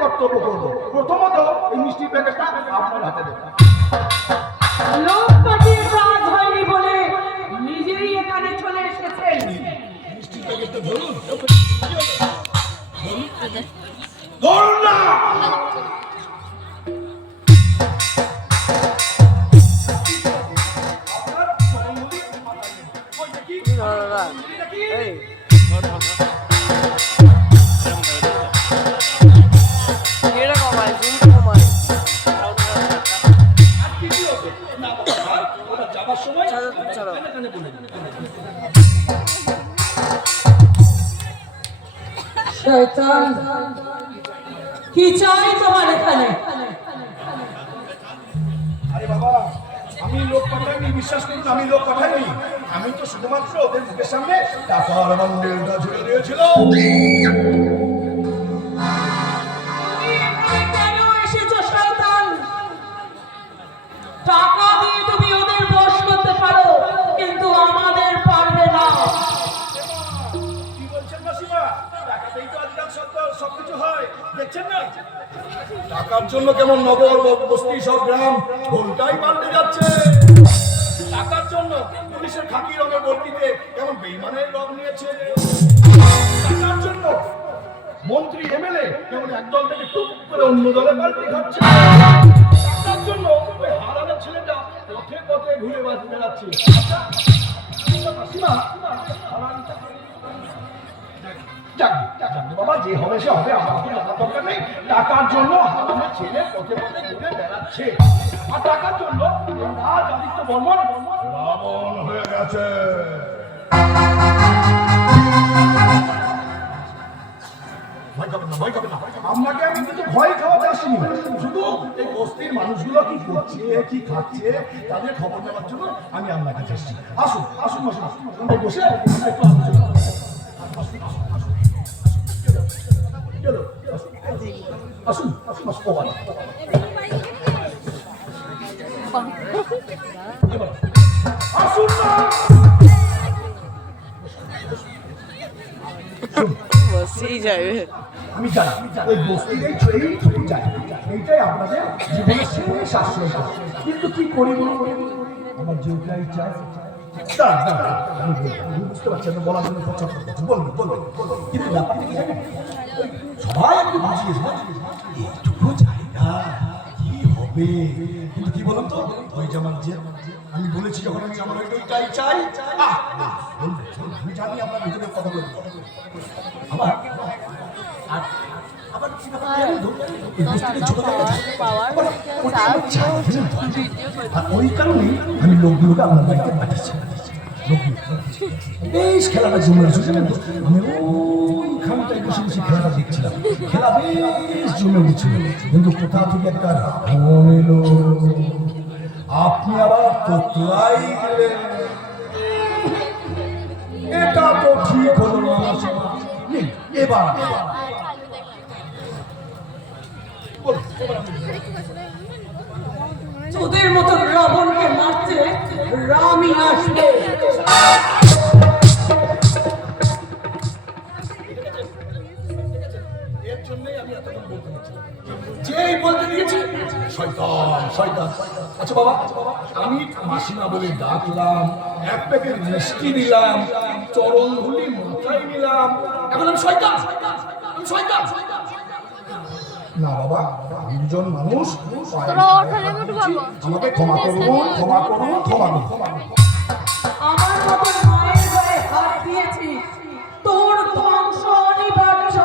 কর্তব্য করবো। প্রথমত এই মিষ্টির প্যাকেটটা আপনার হাতে দেবো। লোক পাঠিয়ে কাজ হয়নি বলে নিজেই এখানে চলে এসেছেন। মিষ্টির প্যাকেটটা ধরুন। ধরুন না। শয়তান, কি চাই তোমার এখানে? আরে বাবা, আমি লোক পাঠাইনি, বিশ্বাস করুন, আমি লোক পাঠাইনি। আমি তো শুধুমাত্র ওদের মুখের সামনে টাকার বান্ডেলটা ঝুলে দিয়েছিল। কেন এসেছো শয়তান? টাকা দিয়ে তুমি ওদের বশ করতে পারো, কিন্তু আমাদের পারবে না। কি বলছেন মাসিমা? টাকাতেই তো আজকাল সবকিছু হয়, দেখছেন না? টাকার জন্য কেমন নগর বস্তি সব গ্রাম ঘন্টাই পাল্টে যাচ্ছে। টাকার জন্য পুলিশের খাকি রঙের বর্তিতে কেমন বেইমানের রং নিয়েছে। টাকার জন্য মন্ত্রী এমএলএ কেমন একদল থেকে টুপ করে অন্য দলে পাল্টে খাচ্ছে। টাকার জন্য ওই হারানোর ছেলেটা পথে পথে ঘুরে বেড়াচ্ছে। মাসিমা, বাবা যে হবে সে হবে, আমার কোনো জানার দরকার নেই। টাকার জন্য হারানোর ছেলে পথে পথে ঘুরে বেড়াচ্ছে, আর টাকার জন্য রাজ আদিত্য বর্মন রাবণ হয়ে গেছে। আপনাকে আমি কিন্তু ভয় খাওয়াতে আসিনি, শুধু এই বস্তির মানুষগুলো কি করছে কি খাচ্ছে তাদের খবর নেওয়ার জন্য আমি আপনার কাছে এসেছি। আসুন আসুন আসুন, বসে একটু আলোচনা করুন। আসুন আসুন আসুন আসুন না। বসেই যাবে। আমি জানি ওই বস্তির এইটুকু জায়গা, এইটাই আপনাদের জীবনের শেষ আশ্রয়। কিন্তু কি করি আমার যেটাই চাই বুঝতে পারছেন না, বলার জন্য প্রচার করছি, বলবেন বলবেন। কিন্তু ব্যাপারটা কি জানেন, সবাই আমাকে বুঝিয়ে এইটুকু জায়গা কি হবে। কিন্তু কি বলুন তো, ওই যে আমার যে আমি বলেছি যখন আমি আমার ওইটাই চাই, আমি জানি আপনার ভিতরে কথা বলবো আমার আর আবার ওই কারণেই আমি লোকগুলোকে আমার বাড়িতে পাঠিয়েছি। বেশ খেলাটা জমে উঠেছে, আমি ওইখানটায় বসে বসে খেলাটা দেখছিলাম, খেলা বেশ জমে উঠেছিল। কিন্তু কোথা থেকে একটা রাবণ এলো, আপনি আবার তোতলাই দিলেন। এটা তো ঠিক হলো না। এবার তোদের মতো রাবণকে মারতে রামই আসবে। এর জন্যই আমি এতক্ষণ বলতে পারছিলাম, যেই বলতে দিয়েছি শয়তান শয়তান। আচ্ছা বাবা, আমি মাসিমা বলে ডাকলাম, এক প্যাকেট মিষ্টি দিলাম, চরণ ধুলি মাথায় নিলাম, এখন আমি শয়তান? আমি শয়তান না বাবা, দুজন মানুষ আমাকে ক্ষমা করুন ক্ষমা করুন ক্ষমা করুন। আমার মতো মায়ের গায়ে হাত দিয়েছিস, তোর ধ্বংস অনিবার্য।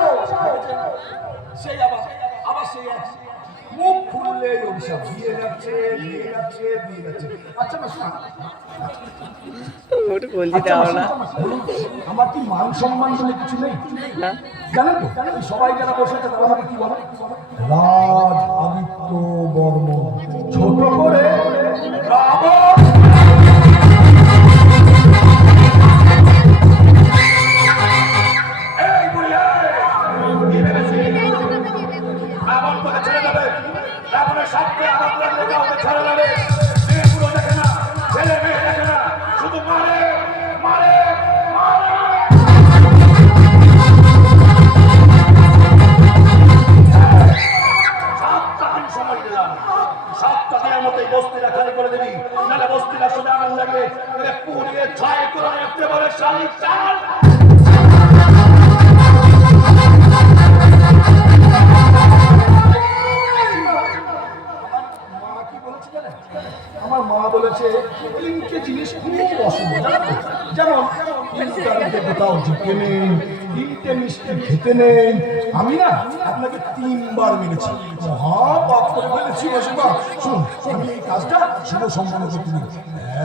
সেই আবার সেই মুখ খুললে অভিশাপ দিয়ে যাচ্ছে দিয়ে যাচ্ছে দিয়ে যাচ্ছে। আচ্ছা মাসিমা, আমার কি মান সম্মান বলে কিছু নেই জানেন তো? সবাই যারা বসে আছে তারা আমাকে কি বলে, রাজ আদিত্য বর্মন, ছোট করে রাবণ। রাবণ তোকে ছেড়ে দেবে, রাবণের সাথে আমার লোকে ওকে ছেড়ে দেবে। মেয়ে পুরো দেখে না, ছেলে মেয়ে দেখে না, শুধু মারে মারে মারে। তিনটে মিষ্টি খেতে নেই, আমি না আপনাকে 3বার মেরেছি, মহা পাপ করে ফেলেছি মাসিমা। শুনুন, আমি এই কাজটা শুভ সম্পন্ন করতে দিই।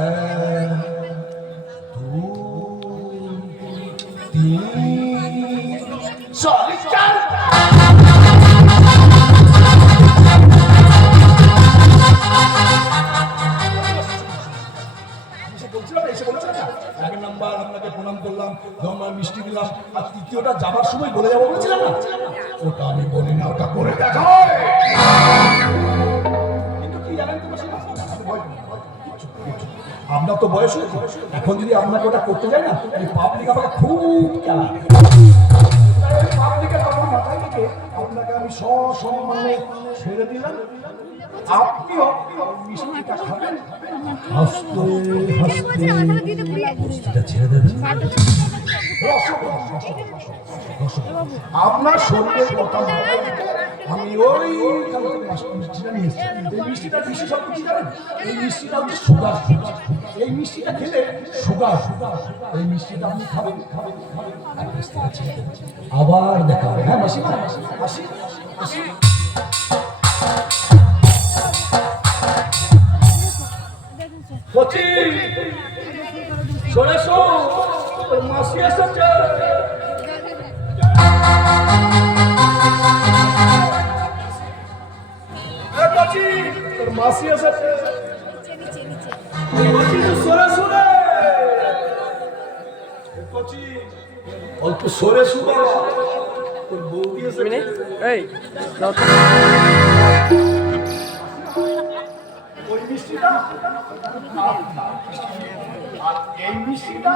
1 2 3 4 1 নাম্বার আপনাকে প্রণাম করলাম, 2 নাম্বার মিষ্টি দিলাম, আর তৃতীয়টা যাবার সময় বলে যাবো বলেছিলাম না, ওটা আমি বলি না, ওটা করে দেখাও। কিন্তু কি জানেন তো মাসিমা, আপনার তো বয়স হয়েছে, এখন যদি আপনাকে ওটা করতে যায় না, পাবলিক আমাকে খুব চালায়। পাবলিকের কথা মাথায় রেখে আপনাকে আমি সসম্মানে ছেড়ে দিলাম। আপনিও মিষ্টিটা খাবেন, হাসতে হাসতে মিষ্টিটা ছেড়ে দেবেন। আপনার শরীরের কথা মাথায় রেখে আমি ওই মিষ্টিটা নিয়ে এসেছি। এই মিষ্টিটার বিশেষত্ব কি জানেন? এই মিষ্টিটা হচ্ছে সুগার। এই মিষ্টিটা খেলে সুগার, এই মিষ্টিটা আপনি খাবেন, আবার দেখা হবে। হ্যাঁ মাসিমা, আসি আসি। চলে এসো, তোর মাসি এসেছে। তোর মাসি এসেছে। অল্প সরে শুবা, তোর বৌদি এসেছে। এই ওই মিষ্টিটা আর এই মিষ্টিটা